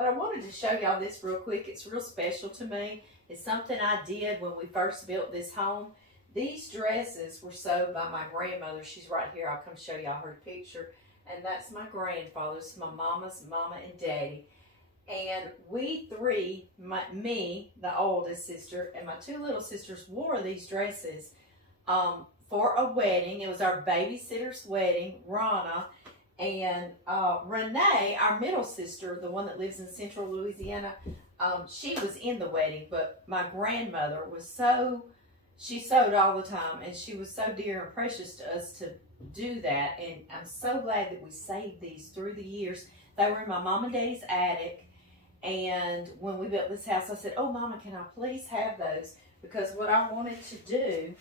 But I wanted to show y'all this real quick. It's real special to me. It's something I did when we first built this home. These dresses were sewed by my grandmother. She's right here. I'll come show y'all her picture. And that's my grandfather's, my mama's mama and daddy. And we three, me, the oldest sister, and my two little sisters wore these dresses for a wedding. It was our babysitter's wedding, Rana. And Renee, our middle sister, the one that lives in central Louisiana, she was in the wedding. But my grandmother was she sewed all the time. And she was so dear and precious to us to do that. And I'm so glad that we saved these through the years. They were in my mom and daddy's attic. And when we built this house, I said, oh, Mama, can I please have those? Because what I wanted to do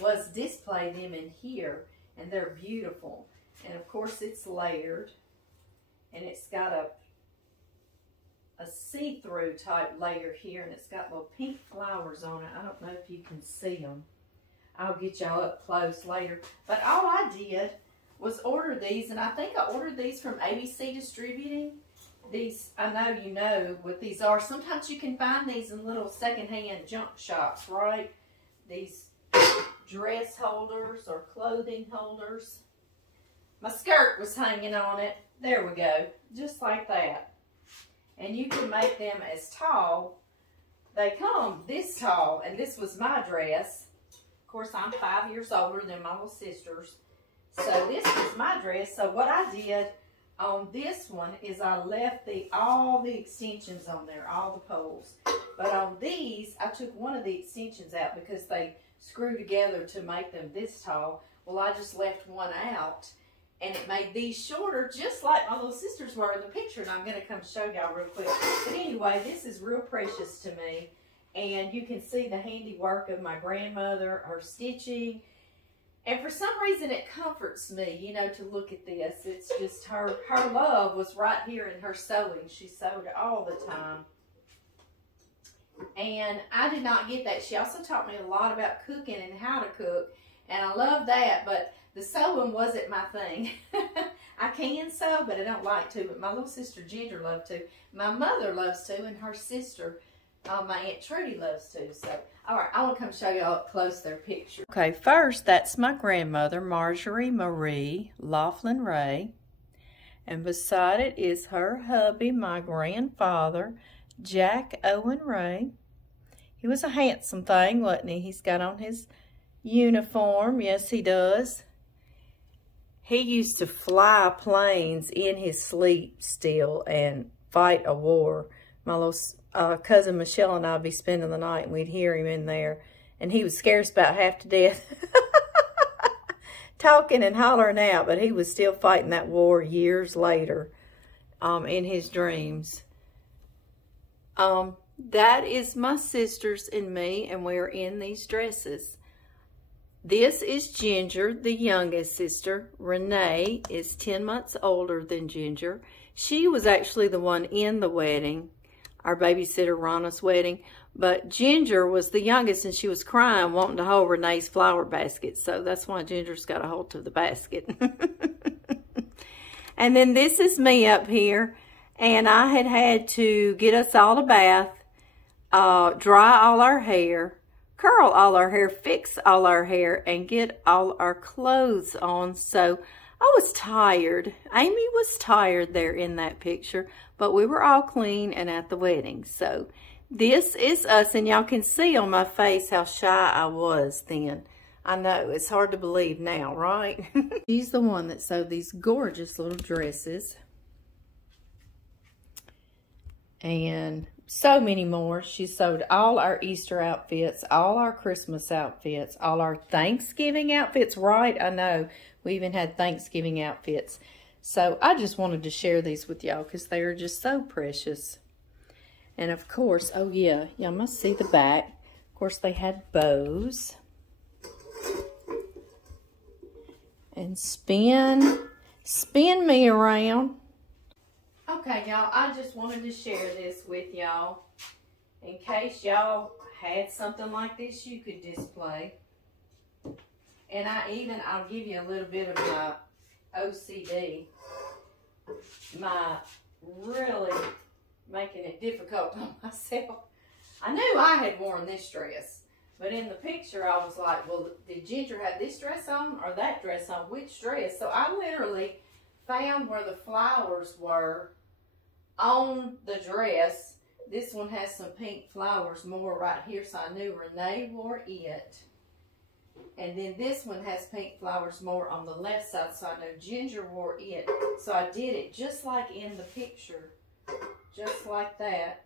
was display them in here. And they're beautiful. And, of course, it's layered. And it's got a see-through type layer here. And it's got little pink flowers on it. I don't know if you can see them. I'll get y'all up close later. But all I did was order these. And I think I ordered these from ABC Distributing. These, I know you know what these are. Sometimes you can find these in little secondhand junk shops, right? These dress holders or clothing holders. My skirt was hanging on it. There we go. Just like that. And you can make them as tall. They come this tall. And this was my dress. Of course, I'm 5 years older than my little sisters. So this was my dress. So what I did on this one is I left all the extensions on there, all the poles. But on these, I took one of the extensions out because they screw together to make them this tall. Well, I just left one out, and it made these shorter, just like my little sisters were in the picture. And I'm going to come show y'all real quick. But anyway, this is real precious to me. And you can see the handiwork of my grandmother, her stitching. And for some reason, it comforts me, you know, to look at this. It's just her love was right here in her sewing. She sewed all the time. And I did not get that. She also taught me a lot about cooking and how to cook. And I love that, but the sewing wasn't my thing. I can sew, but I don't like to. But my little sister Ginger loved to. My mother loves to, and her sister, my Aunt Trudy, loves to. So, all right, I want to come show y'all up close their picture. Okay, first, that's my grandmother, Mawmaw Ray. And beside it is her hubby, my grandfather, Jack Owen Ray. He was a handsome thing, wasn't he? He's got on his uniform. Yes, he does. He used to fly planes in his sleep still and fight a war. My little cousin Michelle and I would be spending the night, and we'd hear him in there. And he would scare us about half to death. Talking and hollering out, but he was still fighting that war years later in his dreams. That is my sisters and me, and we're in these dresses. This is Ginger, the youngest sister. Renee is 10 months older than Ginger. She was actually the one in the wedding, our babysitter Rana's wedding. But Ginger was the youngest, and she was crying, wanting to hold Renee's flower basket. So that's why Ginger's got a hold of the basket. And then this is me up here. And I had to get us all a bath, dry all our hair, curl all our hair, fix all our hair, and get all our clothes on. So I was tired. Amy was tired there in that picture, but we were all clean and at the wedding. So this is us, and y'all can see on my face how shy I was then. I know, it's hard to believe now, right? She's the one that sewed these gorgeous little dresses. And so many more. She sewed all our Easter outfits, all our Christmas outfits, all our Thanksgiving outfits. Right, I know. We even had Thanksgiving outfits. So I just wanted to share these with y'all because they are just so precious. And of course, oh yeah, y'all must see the back. Of course, they had bows. And spin me around. Okay, y'all, I just wanted to share this with y'all in case y'all had something like this you could display. And I'll give you a little bit of my OCD. My really making it difficult on myself. I knew I had worn this dress, but in the picture I was like, well, did Ginger have this dress on or that dress on? Which dress? So I literally found where the flowers were on the dress. This one has some pink flowers more right here, so I knew Renee wore it. And then this one has pink flowers more on the left side, so I know Ginger wore it. So I did it just like in the picture. Just like that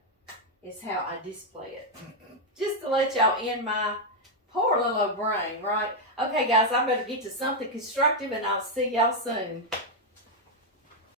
is how I display it. Just to let y'all in my poor little brain, right? Okay, guys, I better get to something constructive, and I'll see y'all soon.